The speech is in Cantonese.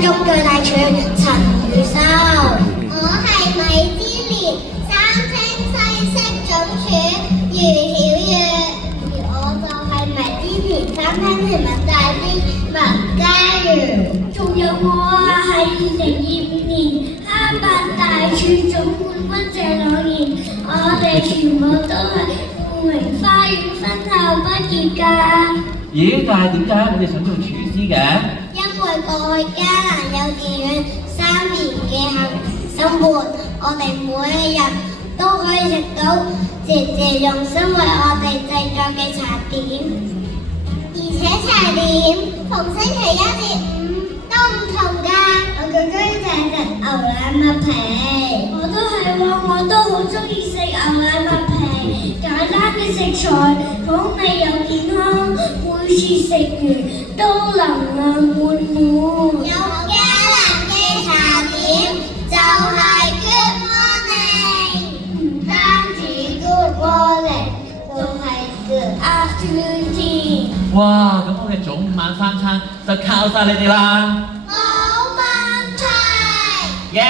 中最大柱陳宇修，我係米芝蓮三星西式總廚余曉月，而我就係米芝蓮三星甜品大師麥嘉如。仲有我啊，係2025年哈伯大廚總冠軍謝朗然，我哋全部都係富榮花園分校畢業㗎。咦，但係點解你哋想做廚師嘅？因為過去加蘭幼稚園3年嘅生活，我哋每一日都可以食到姐姐用心為我哋製作嘅茶點，而且茶點逢星期1至5都唔同㗎。我最中意就係食牛奶麥皮，我都係喎，我都好中意食牛奶麥皮，簡單嘅食材，好味又健康，每次食完都能量滿滿。有加蘭嘅茶點就係 Good Morning， 唔單止 Good Morning， 仲係 Good Afternoon Tea。哇，咁我嘅早午晚三餐就靠晒你哋啦！冇問題。耶！